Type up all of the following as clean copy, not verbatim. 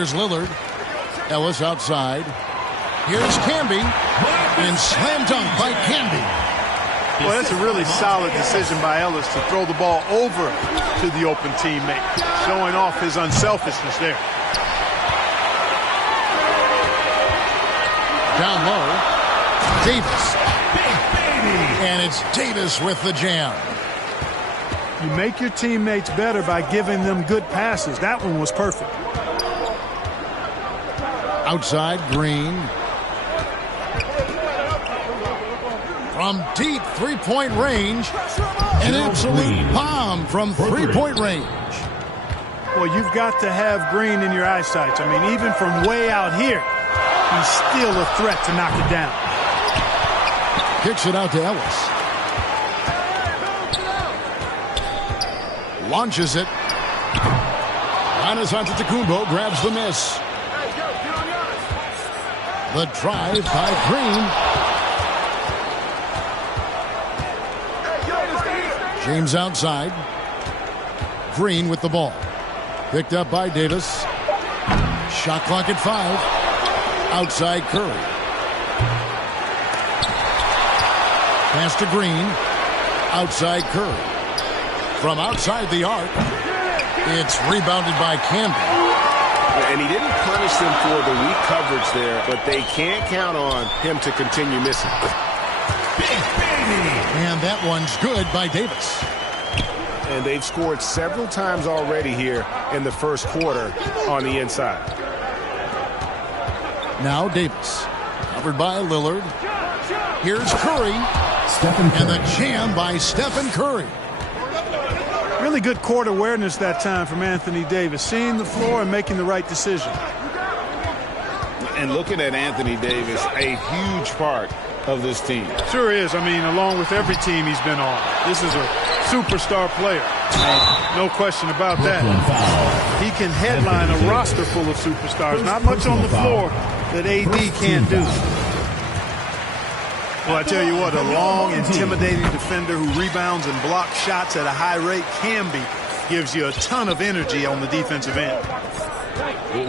Here's Lillard. Ellis outside. Here's Camby. And slam dunk by Camby. Well, that's a really solid decision by Ellis to throw the ball over to the open teammate, showing off his unselfishness there. Down low, Davis. And it's Davis with the jam. You make your teammates better by giving them good passes. That one was perfect. Outside, Green. From deep three-point range, an absolute bomb from three-point range. Well, you've got to have Green in your eyesight. I mean, even from way out here, he's still a threat to knock it down. Kicks it out to Ellis. Launches it. Giannis Antetokounmpo grabs the miss. The drive by Green. James outside. Green with the ball. Picked up by Davis. Shot clock at 5. Outside Curry. Pass to Green. Outside Curry. From outside the arc. It's rebounded by Camby. And he didn't punish them for the weak coverage there, but they can't count on him to continue missing. And that one's good by Davis. And they've scored several times already here in the first quarter on the inside. Now Davis. Covered by Lillard. Here's Curry. And the jam by Stephen Curry. Really good court awareness that time from Anthony Davis. Seeing the floor and making the right decision. And looking at Anthony Davis, a huge part of this team. Sure is. I mean, along with every team he's been on. This is a superstar player. No question about that. He can headline a roster full of superstars. Not much on the floor that AD can't do. Well, I tell you what, a long, intimidating defender who rebounds and blocks shots at a high rate gives you a ton of energy on the defensive end.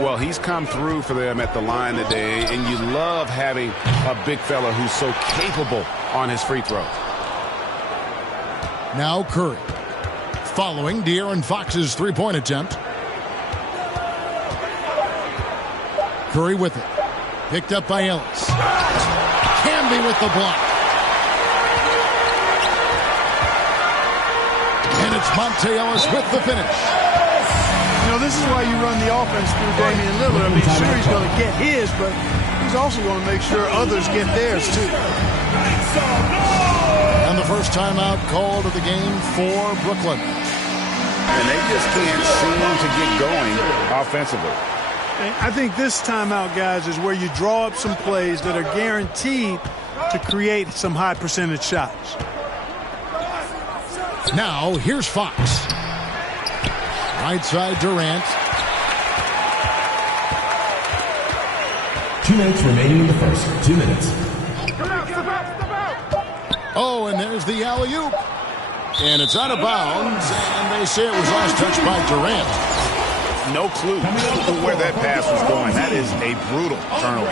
Well, he's come through for them at the line today, and you love having a big fella who's so capable on his free throws. Now Curry. Following De'Aaron Fox's three-point attempt. Curry with it. Picked up by Ellis. Camby with the block. And it's Monte Ellis with the finish. You know, this is why you run the offense through Damian Lillard. I mean, sure, he's going to get his, but he's also going to make sure others get theirs, too. And the first timeout called of the game for Brooklyn. And they just can't seem to get going offensively. I think this timeout, guys, is where you draw up some plays that are guaranteed to create some high percentage shots. Now, here's Fox. Right side Durant. 2 minutes remaining in the first. 2 minutes. Oh, and there's the alley-oop. And it's out of bounds, and they say it was last touched by Durant. No clue where that pass was going. That is a brutal turnover.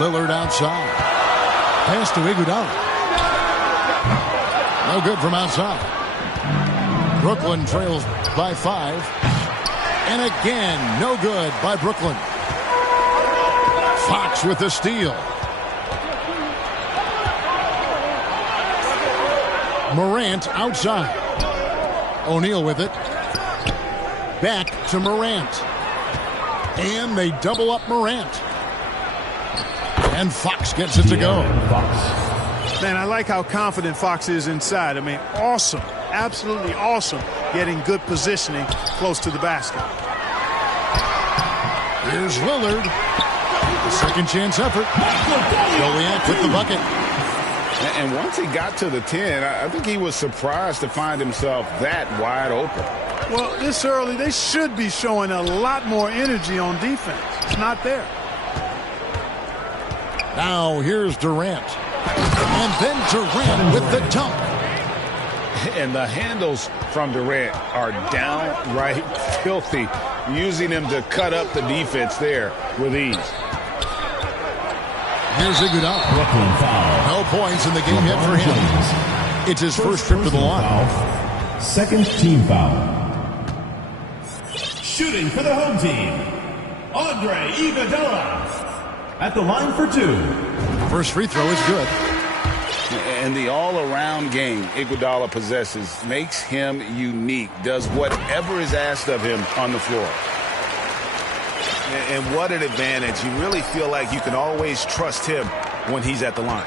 Lillard outside. Pass to Iguodala. No good from outside. Brooklyn trails by 5. And again, no good by Brooklyn. Fox with the steal. Morant outside. O'Neal with it. Back to Morant. And they double up Morant. And Fox gets it to go. Man, I like how confident Fox is inside. I mean, awesome. Absolutely awesome getting good positioning close to the basket. Here's Lillard. Second chance effort. Goliath with the bucket. And once he got to the 10, I think he was surprised to find himself that wide open. Well, this early, they should be showing a lot more energy on defense. It's not there. Now here's Durant. And then Durant with the dunk. And the handles from Durant are downright filthy, using him to cut up the defense there with ease. Here's Iguodala. Brooklyn foul. No points in the game yet for him. It's his first trip to the line. Foul. Second team foul. Shooting for the home team, Andre Iguodala. At the line for two. First free throw is good. And the all-around game Iguodala possesses makes him unique, does whatever is asked of him on the floor. And what an advantage. You really feel like you can always trust him when he's at the line.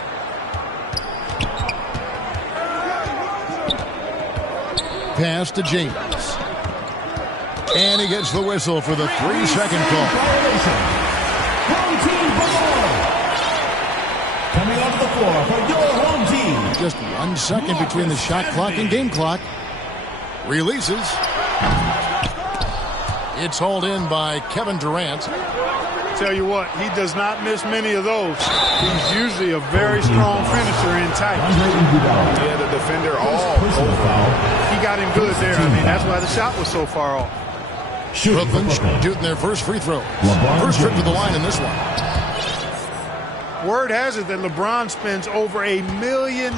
Pass to James. And he gets the whistle for the 3-second call. Home team ball. Coming onto the floor for your home team. Just 1 second between the shot clock and game clock. Releases. It's hauled in by Kevin Durant. Tell you what, he does not miss many of those. He's usually a very strong finisher in tight. Yeah, the defender all over. He got him good there. I mean, that's why the shot was so far off. Brooklyn shooting their first free throw. First trip to the line in this one. Word has it that LeBron spends over $1 million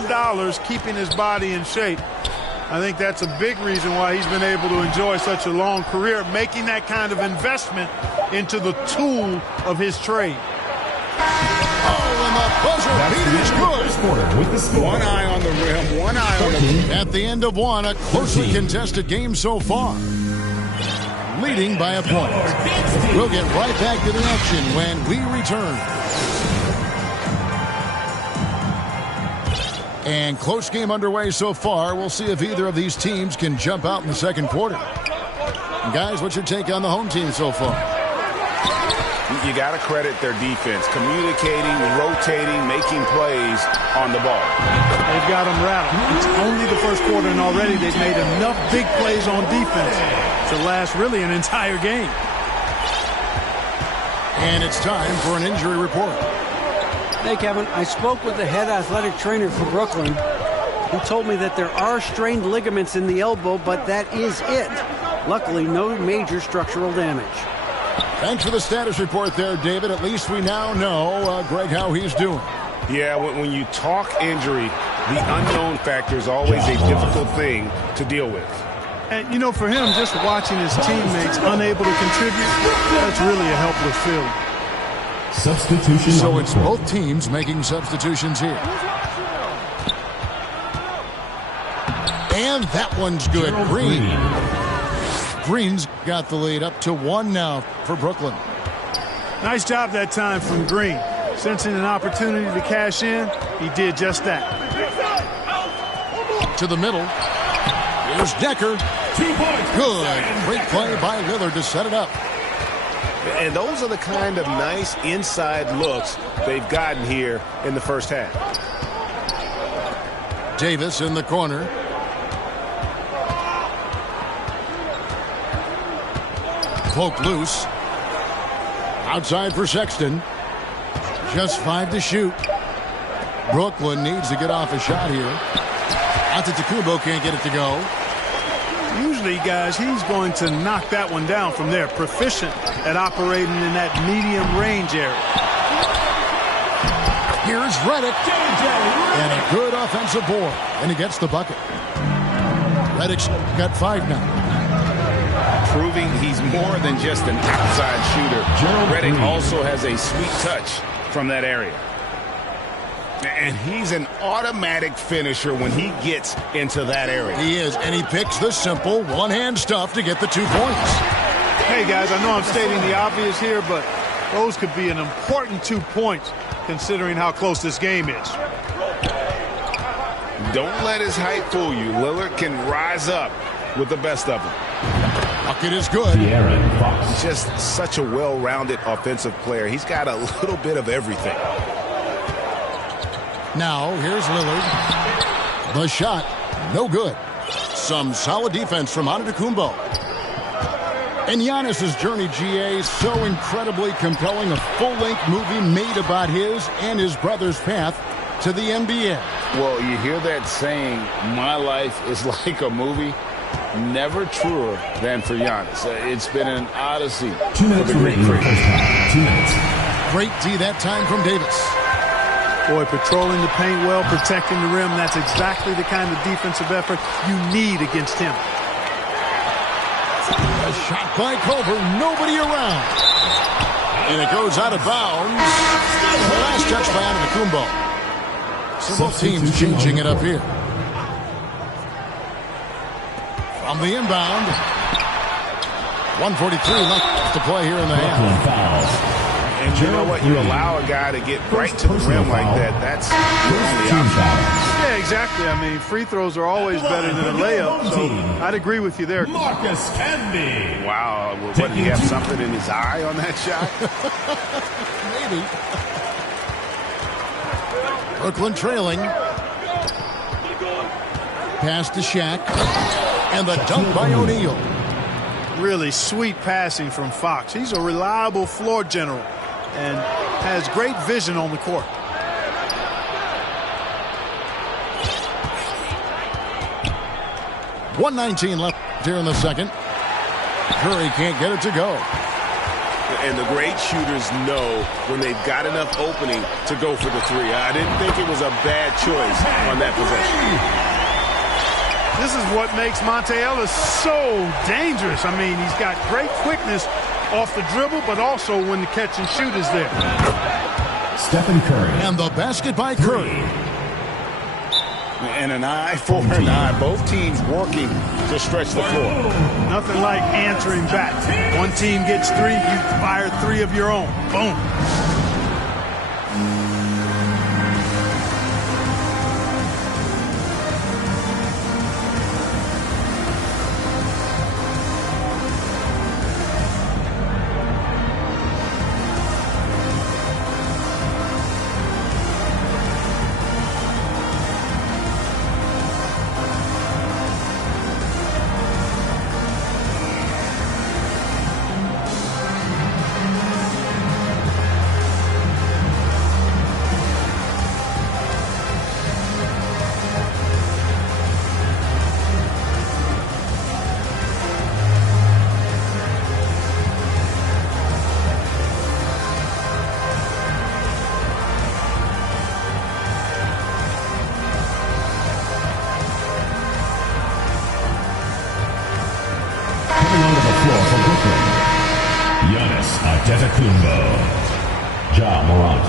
keeping his body in shape. I think that's a big reason why he's been able to enjoy such a long career, making that kind of investment into the tool of his trade. Oh, and the buzzer beat is good. With the score. One eye on the rim, one eye on the... At the end of one, a closely contested game so far. Leading by a point. We'll get right back to the action when we return. And close game underway so far. We'll see if either of these teams can jump out in the second quarter. And guys, what's your take on the home team so far? You got to credit their defense, communicating, rotating, making plays on the ball. They've got them rattled. It's only the first quarter, and already they've made enough big plays on defense to last really an entire game. And it's time for an injury report. Hey, Kevin, I spoke with the head athletic trainer for Brooklyn. He told me that there are strained ligaments in the elbow, but that is it. Luckily, no major structural damage. Thanks for the status report there, David. At least we now know, Greg, how he's doing. Yeah, when you talk injury, the unknown factor is always a difficult thing to deal with. And, you know, for him, just watching his teammates unable to contribute, that's really a helpless feeling. Substitution. So it's both teams making substitutions here. And that one's good. Green's got the lead up to 1 now for Brooklyn. Nice job that time from Green. Sensing an opportunity to cash in, he did just that. To the middle. Here's Decker. 2 points. Good. Great play by Lillard to set it up. And those are the kind of nice inside looks they've gotten here in the first half. Davis in the corner. Poke loose. Outside for Sexton. Just 5 to shoot. Brooklyn needs to get off a shot here. Antetokounmpo can't get it to go. Usually, guys, he's going to knock that one down from there. Proficient at operating in that medium range area. Here's Redick. And a good offensive board. And he gets the bucket. Redick's got 5 now. Proving he's more than just an outside shooter. Redick also has a sweet touch from that area. And he's an automatic finisher when he gets into that area. He is, and he picks the simple one-hand stuff to get the 2 points. Hey, guys, I know I'm stating the obvious here, but those could be an important 2 points considering how close this game is. Don't let his height fool you. Lillard can rise up with the best of them. Bucket is good. Just such a well-rounded offensive player. He's got a little bit of everything. Now, here's Lillard. The shot, no good. Some solid defense from Antetokounmpo. And Giannis's journey, GA, so incredibly compelling. A full-length movie made about his and his brother's path to the NBA. Well, you hear that saying, my life is like a movie. Never truer than for Giannis. It's been an odyssey for the Greek freak. 2 minutes. Great D that time from Davis. Boy, patrolling the paint well, protecting the rim. That's exactly the kind of defensive effort you need against him. A shot by Culver, nobody around. And it goes out of bounds. The last touch by Antetokounmpo. So both teams changing it up here. From the inbound. 1:43 left to play here in the half. And you know what? You allow a guy to get right to the rim like that. That's usually optional. Yeah, exactly. I mean, free throws are always better than a layup, so I'd agree with you there. Marcus Camby. Wow. What, did he have something in his eye on that shot? Maybe. Brooklyn trailing. Pass to Shaq. And the dunk by O'Neal. Really sweet passing from Fox. He's a reliable floor general and has great vision on the court. .119 left here in the second. Curry can't get it to go. And the great shooters know when they've got enough opening to go for the three. I didn't think it was a bad choice on that possession. This is what makes Monte Ellis so dangerous. I mean, he's got great quickness off the dribble, but also when the catch and shoot is there. Stephen Curry. And the basket by Curry. And an eye for an eye. Both teams working to stretch the floor. Nothing like answering back. One team gets 3, you fire 3 of your own. Boom. Antetokounmpo. Ja Morant.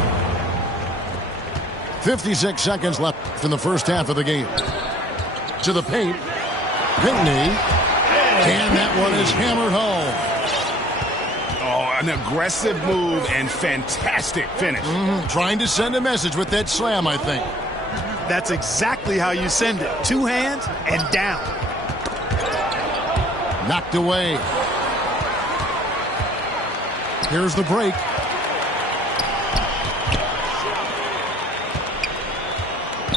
56 seconds left in the first half of the game. To the paint. Pinkney. And that one is hammered home. Oh, an aggressive move and fantastic finish. Trying to send a message with that slam, I think. That's exactly how you send it. 2 hands and down. Knocked away. Here's the break.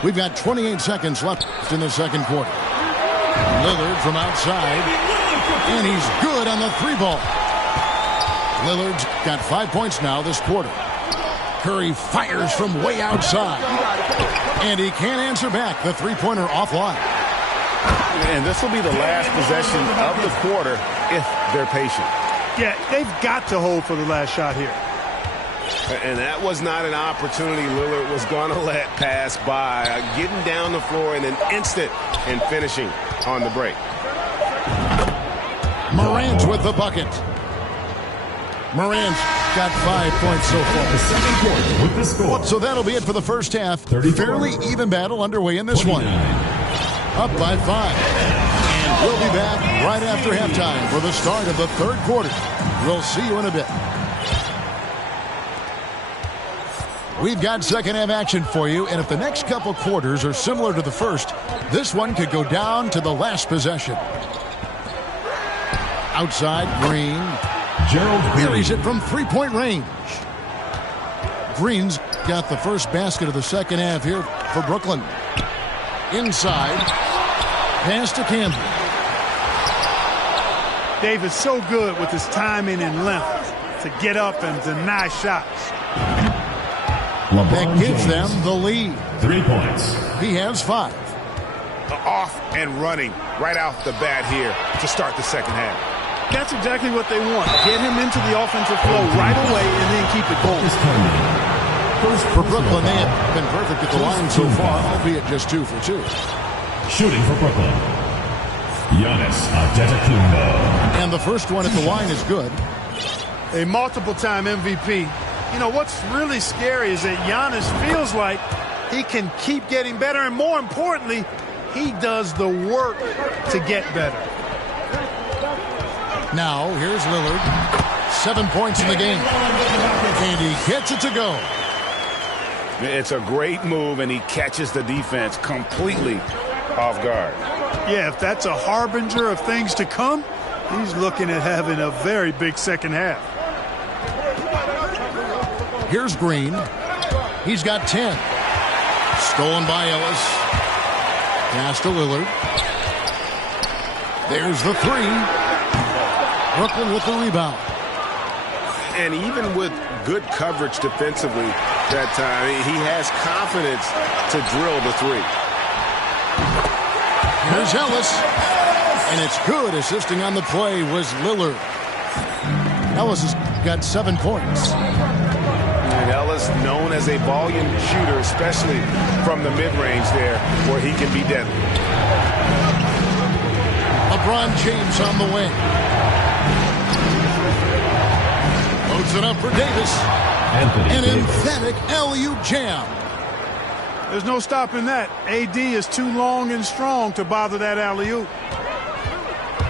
We've got 28 seconds left in the second quarter. Lillard from outside. And he's good on the 3-ball. Lillard's got 5 points now this quarter. Curry fires from way outside. And he can't answer back. The 3-pointer offline. And this will be the last possession of the quarter if they're patient. Yeah, they've got to hold for the last shot here. And that was not an opportunity Lillard was going to let pass by. Getting down the floor in an instant and finishing on the break. Morant with the bucket. Morant's got 5 points so far. The second quarter with the score. So that'll be it for the first half. 34. Fairly even battle underway in this one. Up by 5. And we'll be back right after halftime for the start of the third quarter. We'll see you in a bit. We've got second half action for you, and if the next couple quarters are similar to the first, this one could go down to the last possession. Outside, Green. Gerald Buries it from three-point range. Green's got the first basket of the second half here for Brooklyn. Inside. Pass to Campbell. Davis so good with his timing and length to get up and deny shots. That gives them the lead. 3 points. He has 5. Off and running right off the bat here to start the second half. That's exactly what they want. Get him into the offensive flow right away and then keep it going. For Brooklyn, they have been perfect at the line so far, albeit just 2 for 2. Shooting for Brooklyn, Giannis Antetokounmpo. And the first one at the line is good. A multiple-time MVP. You know, what's really scary is that Giannis feels like he can keep getting better, and more importantly, he does the work to get better. Now, here's Lillard. 7 points in the game. And he gets it to go. It's a great move, and he catches the defense completely off guard. Yeah, if that's a harbinger of things to come, he's looking at having a very big second half. Here's Green. He's got 10. Stolen by Ellis. Pass to Lillard. There's the 3. Brooklyn with the rebound. And even with good coverage defensively that time, he has confidence to drill the 3. Here's Ellis. And it's good. Assisting on the play was Lillard. Ellis has got 7 points. And Ellis known as a volume shooter, especially from the mid-range there, where he can be deadly. LeBron James on the wing. Loads it up for Davis. An emphatic LU jam. There's no stopping that. AD is too long and strong to bother that alley-oop.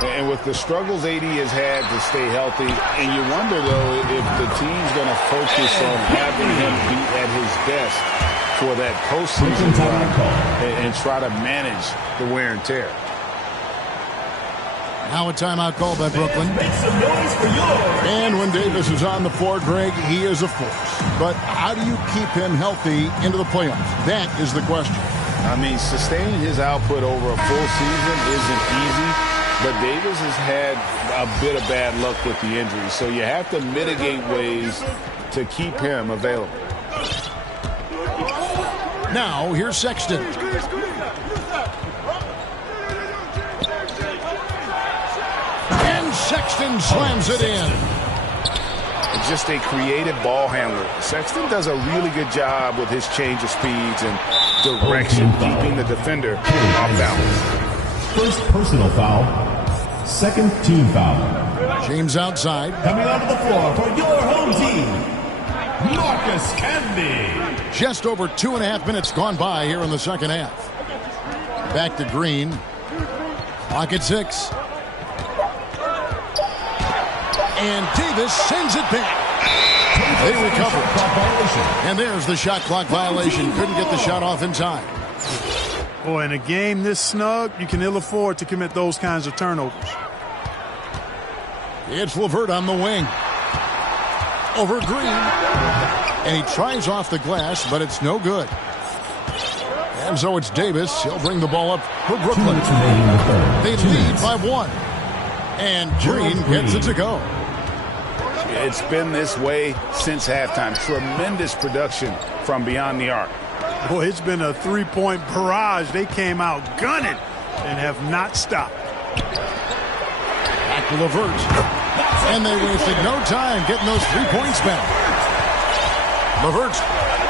And with the struggles AD has had to stay healthy, and you wonder, though, if the team's going to focus on having him be at his best for that postseason run and try to manage the wear and tear. Now a timeout call by Brooklyn. Make some noise for yours. And when Davis is on the floor, Greg, he is a force. But how do you keep him healthy into the playoffs? That is the question. I mean, sustaining his output over a full season isn't easy, but Davis has had a bit of bad luck with the injury, so you have to mitigate ways to keep him available. Now, here's Sexton. And Sexton slams it in. Just a creative ball handler. Sexton does a really good job with his change of speeds and direction, keeping the defender off balance. First personal foul. Second team foul. James outside. Coming onto the floor for your home team, Marcus Camby. Just over 2.5 minutes gone by here in the second half. Back to Green. Clock at 6. And Davis sends it back. They recover. And there's the shot clock violation. Couldn't get the shot off in time. Boy, in a game this snug, you can ill afford to commit those kinds of turnovers. It's LeVert on the wing. Over Green. And he tries off the glass, but it's no good. And so it's Davis. He'll bring the ball up for Brooklyn. They lead by 1. And Green gets it to go. It's been this way since halftime. Tremendous production from beyond the arc. Boy, it's been a three-point barrage. They came out gunning and have not stopped. Back to LeVert. And they wasted no time getting those 3 points back. LeVert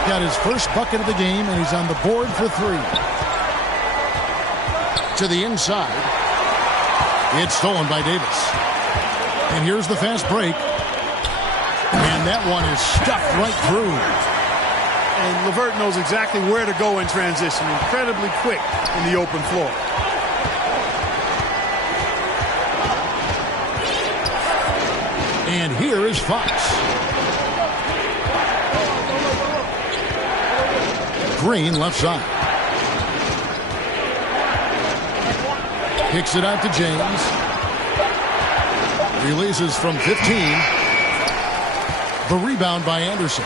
got his first bucket of the game, and he's on the board for 3. To the inside. It's stolen by Davis. And here's the fast break. And that one is stuffed right through. And LeVert knows exactly where to go in transition. Incredibly quick in the open floor. And here is Fox. Green left side. Kicks it out to James. Releases from 15. The rebound by Anderson.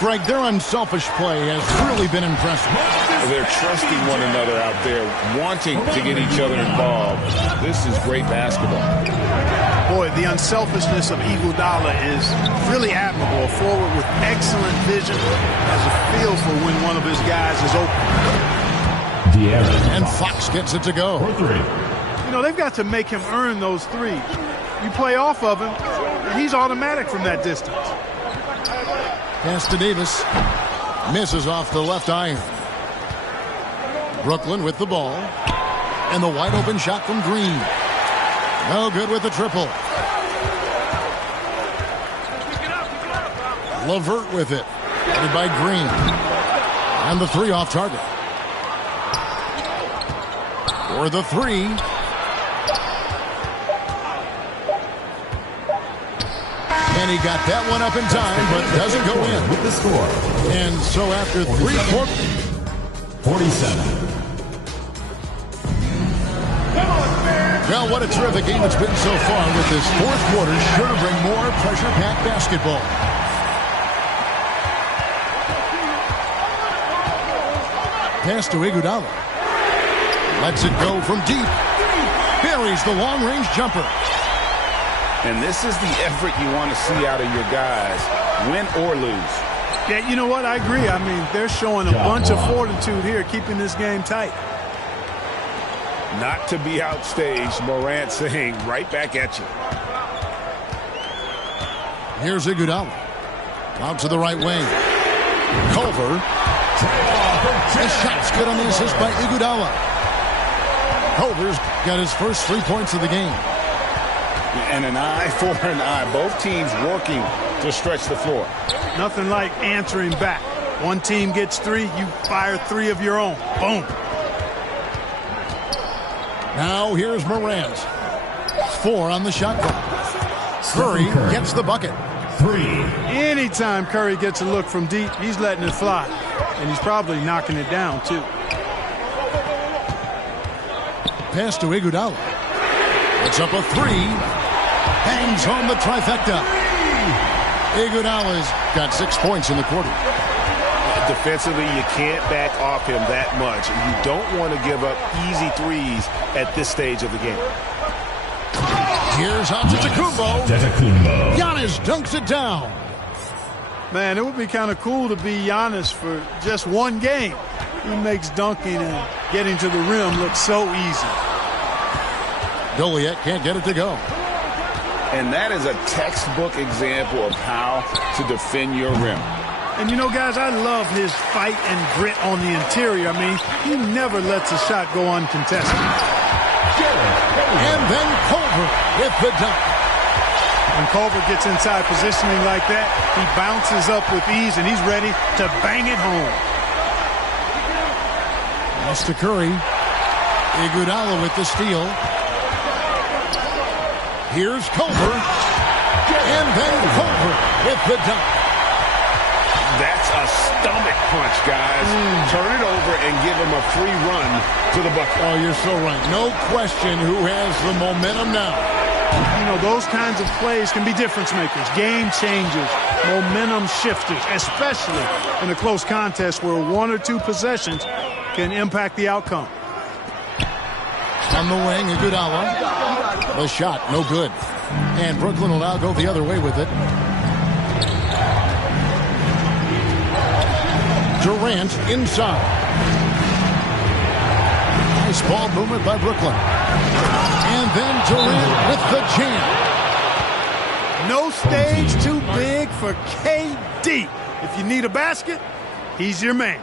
Greg, their unselfish play has really been impressive. They're trusting one another out there, wanting to get each other involved. This is great basketball. Boy, the unselfishness of Iguodala is really admirable. A forward with excellent vision, has a feel for when one of his guys is open. And Fox gets it to go. For 3. You know, they've got to make him earn those threes. You play off of him, and he's automatic from that distance. Pass to Davis. Misses off the left iron. Brooklyn with the ball. And the wide open shot from Green. No good with the triple. LeVert with it. Headed by Green. And the 3 off target. For the 3. And he got that one up in time, but doesn't go in. With the score. And so after 3 quarters. 47. Well, what a terrific game it's been so far, with this 4th quarter sure to bring more pressure-packed basketball. Pass to Iguodala. Lets it go from deep. Buries the long-range jumper. And this is the effort you want to see out of your guys, win or lose. Yeah, you know what? I agree. I mean, they're showing a bunch of fortitude here, keeping this game tight. Not to be outstaged, Morant saying right back at you. Here's Iguodala. Out to the right wing. Culver. The shot's good on the assist by Iguodala. Culver's got his first 3 points of the game. And an eye for an eye. Both teams working to stretch the floor. Nothing like answering back. One team gets 3, you fire 3 of your own. Boom. Now here's Morant. 4 on the shot clock. Curry gets the bucket. 3. Anytime Curry gets a look from deep, he's letting it fly. And he's probably knocking it down, too. Pass to Iguodala. It's up a 3. Hangs on the trifecta. Iguodala's got 6 points in the quarter. Defensively, you can't back off him that much. You don't want to give up easy threes at this stage of the game. Here's Antetokounmpo. Giannis dunks it down. Man, it would be kind of cool to be Giannis for just one game. He makes dunking and getting to the rim look so easy. Goliath can't get it to go. And that is a textbook example of how to defend your rim. And you know, guys, I love his fight and grit on the interior. I mean, he never lets a shot go uncontested. And then Culver with the dunk. When Culver gets inside positioning like that, he bounces up with ease, and he's ready to bang it home. Pass to Curry. Iguodala with the steal. Here's Culver. And then Culver with the dunk. That's a stomach punch, guys. Turn it over and give him a free run to the bucket. Oh, you're so right. No question who has the momentum now. You know, those kinds of plays can be difference makers, game changers, momentum shifters, especially in a close contest where 1 or 2 possessions can impact the outcome. On the wing, Iguodala. The shot, no good. And Brooklyn will now go the other way with it. Durant inside. Nice ball movement by Brooklyn. And then Durant with the jam. No stage too big for KD. If you need a basket, he's your man.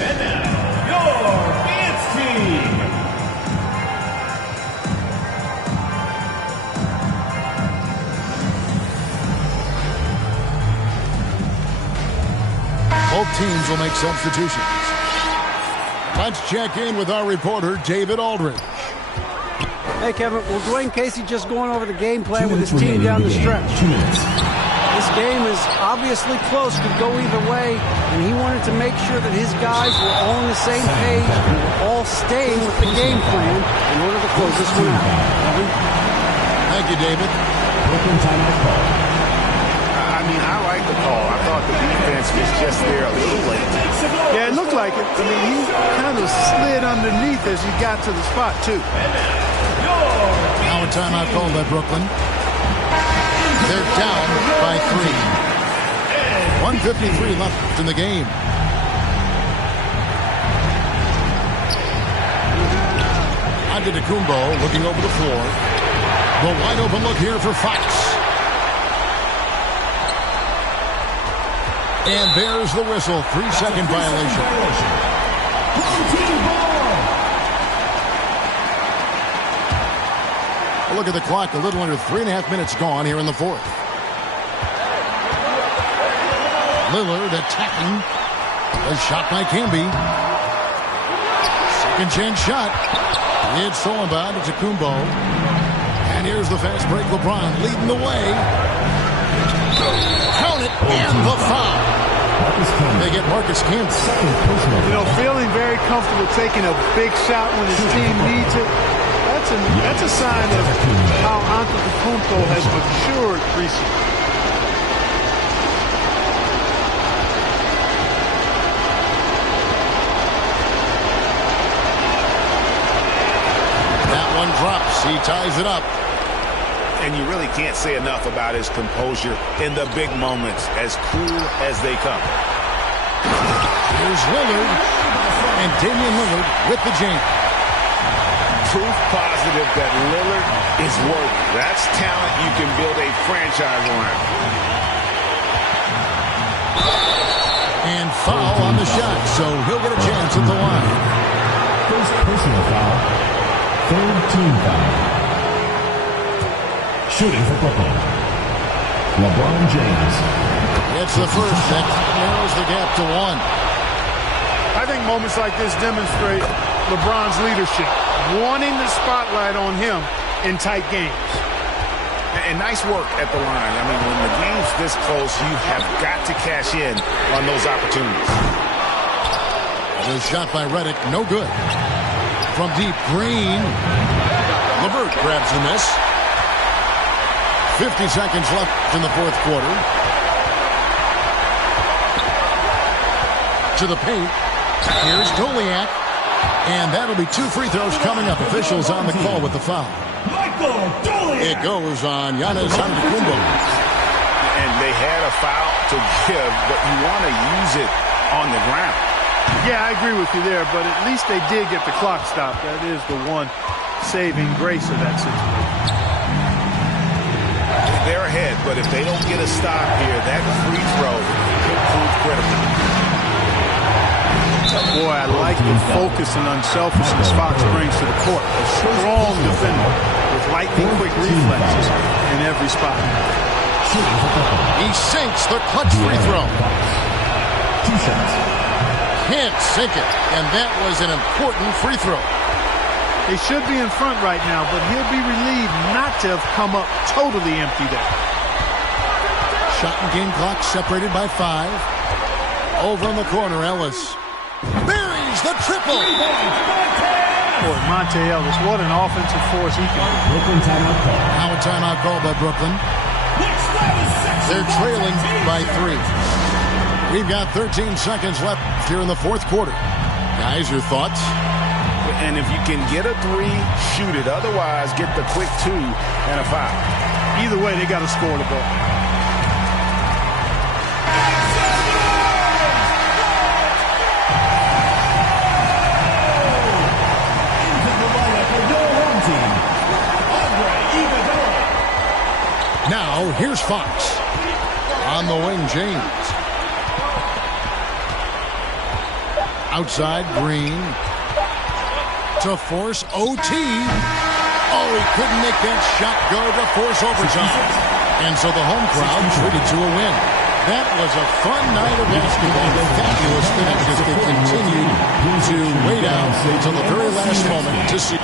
And now, your dance team. Both teams will make substitutions. Let's check in with our reporter, David Aldridge. Hey, Kevin. Well, Dwayne Casey just going over the game plan with his team down the stretch. This game is obviously close, could go either way, and he wanted to make sure that his guys were all on the same page and were all staying with the game plan in order to close this one out. Thank you, David. I mean, I like the call. I thought the defense was just there a little late. Yeah, it looked like it. I mean, he kind of slid underneath as he got to the spot, too. Now timeout called by Brooklyn. They're down by 3. 1:53 left in the game. Antetokounmpo looking over the floor. The wide open look here for Fox. And there's the whistle. 3-second violation. A look at the clock. A little under 3.5 minutes gone here in the fourth. Lillard attacking. A shot by Camby. Second chance shot. It's stolen by Antetokounmpo. And here's the fast break. LeBron leading the way. Count it, and the foul. They get Marcus Camby. You know, feeling very comfortable taking a big shot when his team needs it. That's a sign of how Antetokounmpo has matured recently. That one drops. He ties it up. And you really can't say enough about his composure in the big moments, as cool as they come. Here's Lillard. And Damian Lillard with the jam. Proof positive that Lillard is worthy. That's talent you can build a franchise around. And foul on the shot, so he'll get a chance at the line. First personal foul. Third team foul. Shooting for Brooklyn, LeBron James. It's the first that narrows the gap to 1. I think moments like this demonstrate LeBron's leadership, wanting the spotlight on him in tight games. And nice work at the line. I mean, when the game's this close, you have got to cash in on those opportunities. The shot by Redick, no good. From deep, Green. LeVert grabs the miss. 50 seconds left in the fourth quarter. To the paint. Here's Goliak. And that'll be 2 free throws coming up. Officials on the call with the foul. It goes on Giannis Antetokounmpo. And they had a foul to give, but you want to use it on the ground. Yeah, I agree with you there, but at least they did get the clock stopped. That is the one saving grace of that situation. They're ahead, but if they don't get a stop here, that free throw could prove critical. Boy, I like the focus and unselfishness Fox brings to the court. A strong defender with lightning-quick reflexes in every spot. He sinks the clutch free throw. 2 shots. Can't sink it, and that was an important free throw. They should be in front right now, but he'll be relieved not to have come up totally empty there. Shot and game clock separated by 5. Over in the corner, Ellis buries the triple. Boy, Monte Ellis, what an offensive force he can be. Brooklyn timeout call. Now a timeout called by Brooklyn. They're trailing by 3. We've got 13 seconds left here in the fourth quarter. Guys, your thoughts? And if you can get a 3, shoot it. Otherwise, get the quick 2 and a foul. Either way, they got to score the ball. Now, here's Fox. On the wing, James. Outside, Green. To force OT. Oh, he couldn't make that shot go to force overtime. And so the home crowd treated to a win. That was a fun night of basketball. A fabulous finish as they continued to wait out until the very last moment to see.